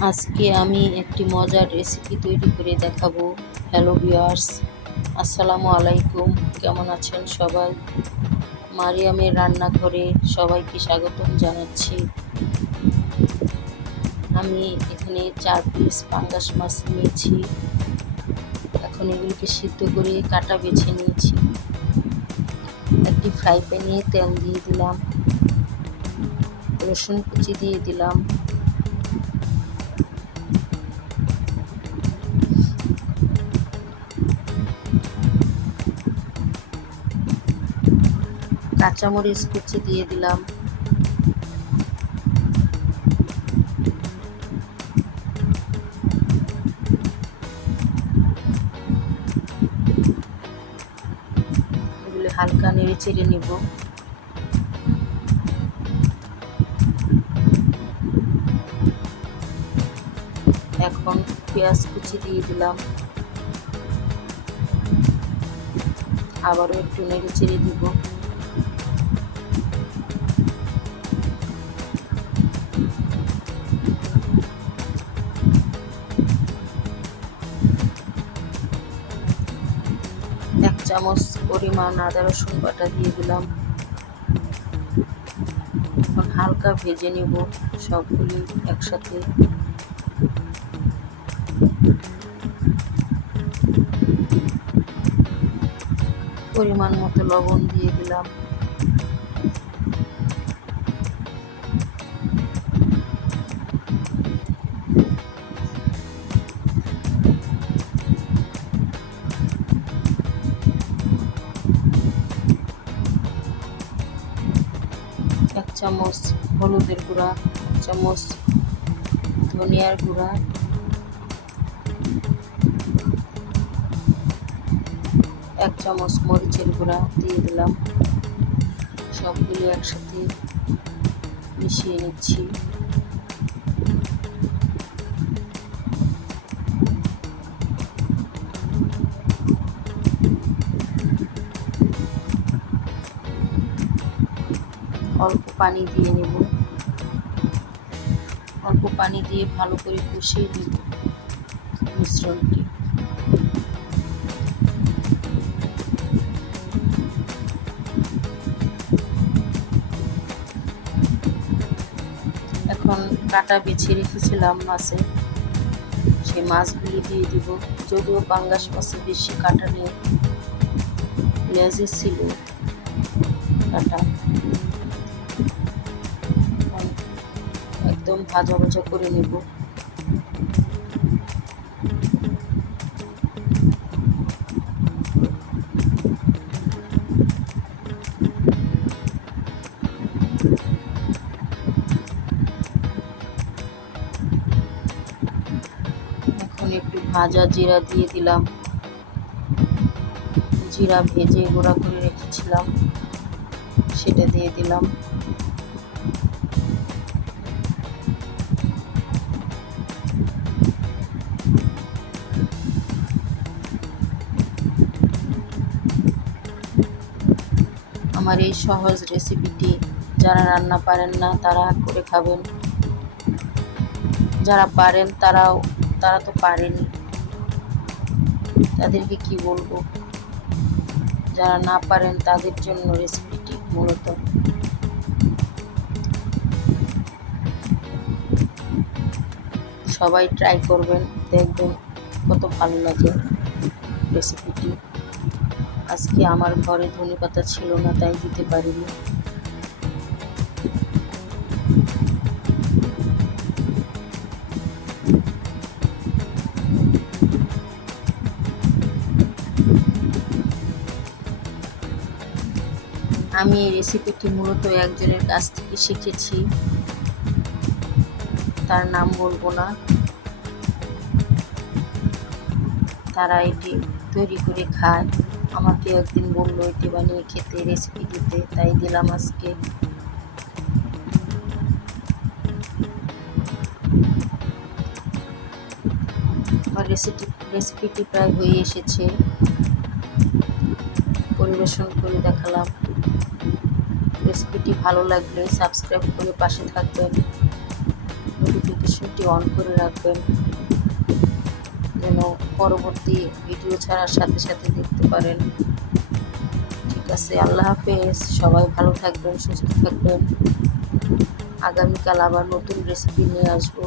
আজকে আমি একটি মজার রেসিপি তৈরি করে দেখাবো। হ্যালো ভিউয়ার্স, আসসালামু আলাইকুম। কেমন আছেন সবাই? মারিয়ামের রান্নাঘরে সবাইকে স্বাগতম জানাচ্ছি। আমি এখানে 4 পিস পাঙ্গাস মাছ নিয়েছি। এখন এগুলিকে সিদ্ধ করে কাটা বেছে নিয়েছি। একটি ফ্রাই প্যানে তেল দিয়ে দিলাম, রসুন কুচি দিয়ে দিলাম, কাঁচামরিচ কুচি দিয়ে দিলাম, এগুলো হালকা নেড়ে চেড়ে নেব। এখন পেঁয়াজ কুচি দিয়ে দিলাম, আবারও একটু নেড়ে চেড়ে দিব। এক চামচ পরিমাণ আদা রসুন বাটা দিয়ে দিলাম। এখন হালকা ভেজে নেব সবগুলি একসাথে। পরিমাণ মতো লবণ দিয়ে দিলাম। এক চামচ হলুদের গুঁড়া, এক চামচ ধনিয়ার গুঁড়া, এক চামচ মরিচের গুঁড়া দিয়ে দিলাম। সবগুলি একসাথে মিশিয়ে নিচ্ছি। অল্প পানি দিয়ে নেব, অল্প পানি দিয়ে ভালো করে কষিয়ে নেব মিশ্রণটি। এখন কাটা বেছে রেখেছিলাম মাছে, সেই মাছগুলি দিয়ে দিব। যদিও পাঙ্গাস মাছে বেশি কাটা নেই, লেজে ছিল কাটা। একদম ভাজা ভাজা করে নেব। এখন একটু ভাজা জিরা দিয়ে দিলাম। জিরা ভেজে গুঁড়া করে রেখেছিলাম, সেটা দিয়ে দিলাম। আমার এই সহজ রেসিপিটি যারা রান্না পারেন না তারা করে খাবেন, যারা পারেন তারা তো পারেনি, তাদেরকে কি বলবো। যারা না পারেন তাদের জন্য রেসিপিটি মূলত। সবাই ট্রাই করবেন, দেখবেন কত ভালো লাগে রেসিপিটি। আজকে আমার ঘরে ধনেপাতা ছিল না, তাই দিতে পারিনি। আমি এই রেসিপিটি মূলত একজনের কাছ থেকে শিখেছি, তার নাম বলবো না। তারা এটি তৈরি করে খায়, আমাকে একদিন বললো এটি বানিয়ে খেতে, রেসিপি দিতে, তাই দিলাম আজকে। আমার রেসিপিটি প্রায় হয়ে এসেছে, পরিবেশন করে দেখালাম। রেসিপিটি ভালো লাগলে সাবস্ক্রাইব করে পাশে থাকবেন। নোটিফিকেশনটি অন করে রাখবেন, যেন পরবর্তী ভিডিও ছাড়ার সাথে সাথে দেখতে পারেন। ঠিক আছে, আল্লাহ হাফেজ। সবাই ভালো থাকবেন, সুস্থ থাকবেন। আগামীকাল আবার নতুন রেসিপি নিয়ে আসবো।